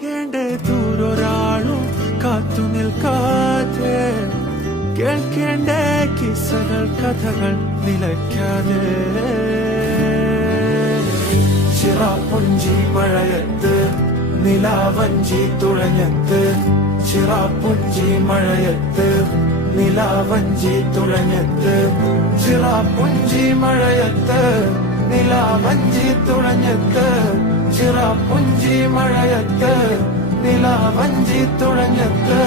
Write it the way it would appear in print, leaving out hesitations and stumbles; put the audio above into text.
പോകേണ്ട ദൂരൊരാളും കാത്തു നിൽക്കാതെ കേൾക്കേണ്ട കിസ്സകൾ കഥകൾ നിലയ്ക്കാതെ ചിറാപ്പുഞ്ചി മഴയത്ത് നിലാവഞ്ചി തുഴഞ്ഞത്ത് ചിറാപ്പുഞ്ചി മഴയത്ത് നിലാവഞ്ചി തുഴഞ്ഞത്ത് ചിറാപ്പുഞ്ചി മഴയത്ത് നിലാവഞ്ചി തുഴഞ്ഞത്ത് ചിറാപ്പുഞ്ചി മഴയത്ത് നിലാവഞ്ചി തുഴഞ്ഞത്ത്